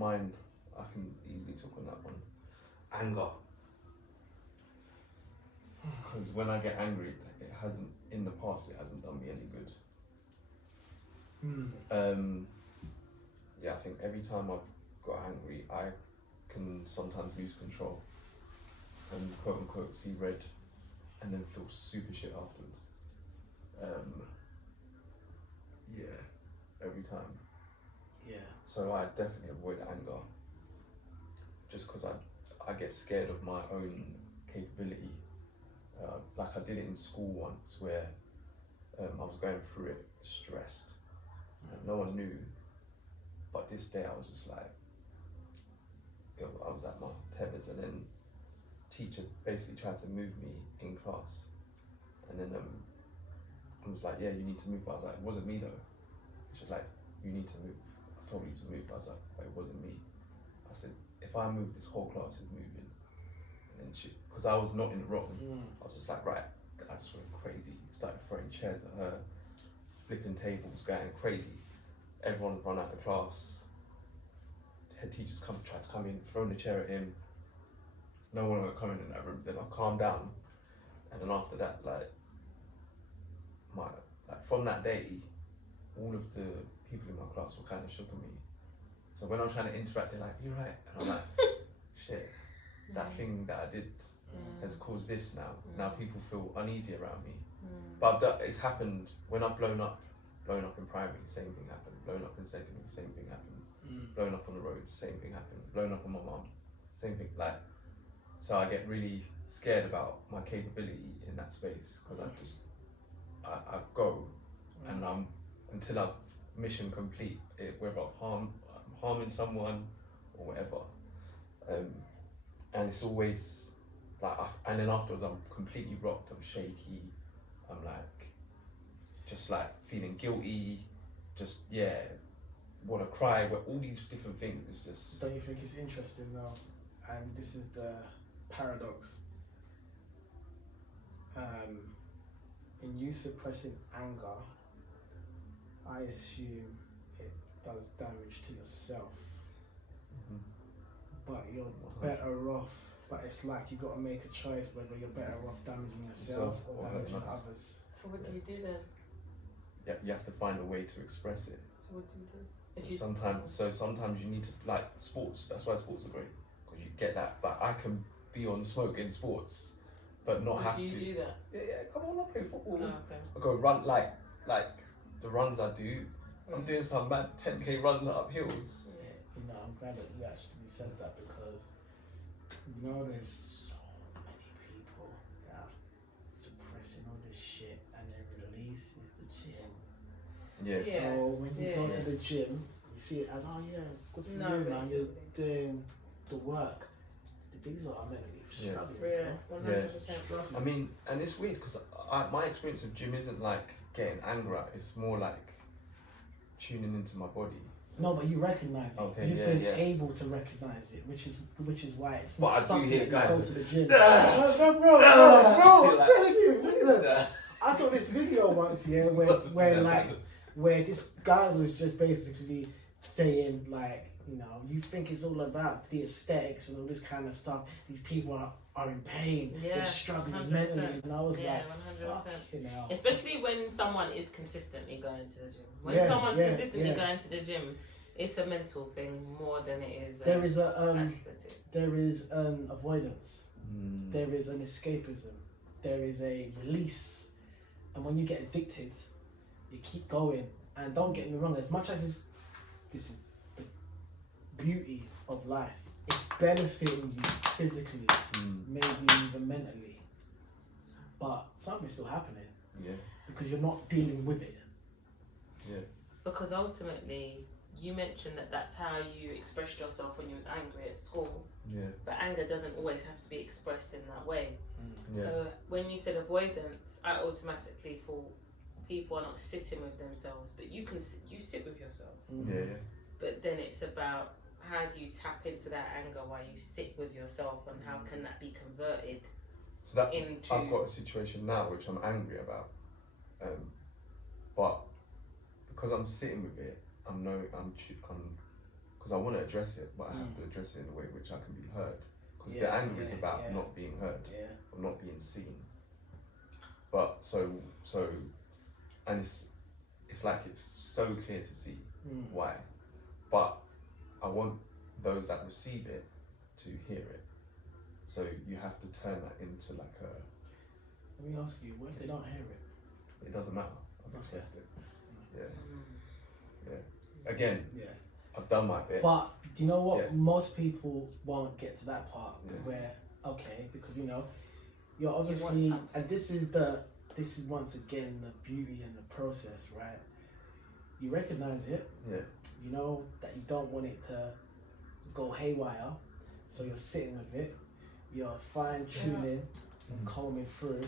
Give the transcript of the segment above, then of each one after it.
mine, I can easily talk on that one. Anger. Because when I get angry, it hasn't, in the past, it hasn't done me any good. Yeah, I think every time I've got angry, I can sometimes lose control and quote unquote see red and then feel super shit afterwards. Yeah, every time. Yeah. So I definitely avoid anger just because I get scared of my own capability. Like I did it in school once where I was going through it stressed and no one knew, but this day I was just like, I was at my tethers and then teacher basically tried to move me in class and then I was like, yeah, you need to move, but I was like, it wasn't me though. She was like, you need to move. I told you to move, but I was like, but it wasn't me. I said, if I move, this whole class is moving. And then she, because I was not in the wrong, I was just like, right, I just went crazy. Started throwing chairs at her, flipping tables, going crazy. Everyone run out of class. Head teachers tried to come in, thrown the chair at him. No one would come in that room. Then I calmed down, and then after that, from that day, all of the people in my class were kind of shook at me. So when I'm trying to interact, they're like, "You're right," and I'm like, "Shit, that thing that I did has caused this now. Now people feel uneasy around me." But it's happened when I've blown up in primary, same thing happened. Blown up in secondary, same thing happened. Blown up on the road, same thing happened. Blown up on my mum, same thing. So I get really scared about my capability in that space because I go and until I've mission complete, whether I'm harming someone or whatever. And it's always and then afterwards I'm completely rocked, I'm shaky, I'm just feeling guilty, want to cry, all these different things. It's just. Don't you think it's interesting though? And this is the paradox. In you suppressing anger, I assume it does damage to yourself. But you're better off. But it's like you got to make a choice whether you're better off damaging yourself or damaging others. So what do you do then? Yeah, you have to find a way to express it. So what do you do? Sometimes you need to sports. That's why sports are great because you get that. But I can be on smoke in sports, but not have to. Do you do that? Yeah. Come on, I play football. Oh, okay. I go run like the runs I do. I'm doing some mad 10k runs up hills. Yeah, I'm glad that you actually said that because there's so many people that are suppressing all this shit and their release is the gym. Yes. Yeah. So when you go to the gym, you see it as, good for you, man. You're doing the work. These lot are mentally struggling. Yeah, 100%. Struggling. I mean, and it's weird because my experience of gym isn't like getting anger out. It's more like tuning into my body. No, but you recognise it. Okay, You've been able to recognise it, which is why it's not but something I do hear that guys you go to the gym. bro, I'm telling you, listen. I saw this video once, where this guy was just basically saying you think it's all about the aesthetics and all this kind of stuff. These people are in pain. They're struggling 100%. mentally. And I was 100%. fucking hell. Especially when someone is consistently going to the gym. When someone's consistently going to the gym, it's a mental thing more than it is there is aesthetic. There is an avoidance. There is an escapism. There is a release. And when you get addicted, you keep going. And don't get me wrong, as much as this is the beauty of life, it's benefiting you physically, maybe even mentally. But something's still happening. Yeah. Because you're not dealing with it. Yeah. Because ultimately, you mentioned that that's how you expressed yourself when you was angry at school. Yeah. But anger doesn't always have to be expressed in that way. Yeah. So when you said avoidance, I automatically thought people are not sitting with themselves, but you sit with yourself. Yeah. But then it's about how do you tap into that anger while you sit with yourself, and how can that be converted into... I've got a situation now which I'm angry about, but because I'm sitting with it, I'm because I want to address it, but I have to address it in a way which I can be heard. Because the Yeah, anger is yeah, about yeah. not being heard Yeah. or not being seen. But and it's like it's so clear to see why, but I want those that receive it to hear it. So you have to turn that into like a. Let me ask you, what if they don't hear it? It doesn't matter. I've Okay. expressed it. Yeah. Mm. Yeah. Again, Yeah. I've done my bit. But do you know what? Yeah. Most people won't get to that part Yeah. where, okay, because you know, you're want obviously, something. and this is once again the beauty and the process, right? You recognize it. Yeah. You know that you don't want it to go haywire, so you're sitting with it. You're fine tuning and combing through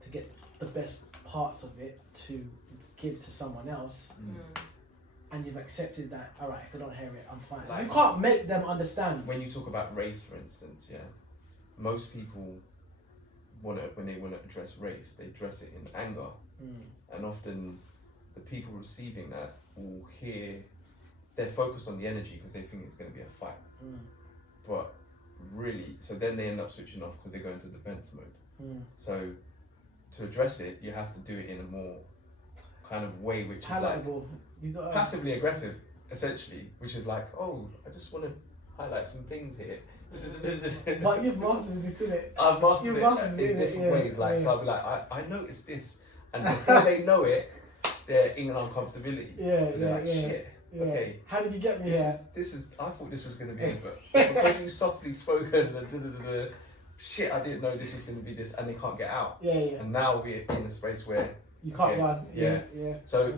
to get the best parts of it to give to someone else. Mm. And you've accepted that, all right, if they don't hear it, I'm fine. Like- You can't make them understand. When you talk about race, for instance, yeah, most people when they want to address race, they address it in anger, and often the people receiving that will hear. They're focused on the energy because they think it's going to be a fight, but really, so then they end up switching off because they go into defense mode. So to address it, you have to do it in a more kind of way which is like Palatable. You got passively aggressive, essentially, which is like, oh, I just want to highlight some things here. But you've mastered this, innit? I've mastered You've it mastered in it, different yeah, ways. Like, yeah. so I'll be like, I noticed this, and before they know it, they're in an uncomfortability. Yeah, They're yeah, like, yeah. shit. Yeah. Okay. How did you get me This here? is. I thought this was gonna be, but because you softly spoken, and shit, I didn't know this was gonna be this, and they can't get out. Yeah. And now we're in a space where You can't Yeah, run. yeah. Yeah. so,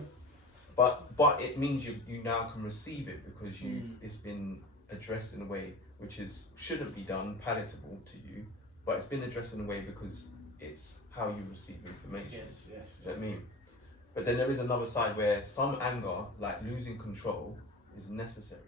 but it means you now can receive it because it's been addressed in a way which shouldn't be done, palatable to you, but it's been addressed in a way because it's how you receive information. Yes. Do you know what I mean? But then there is another side where some anger, like losing control, is necessary.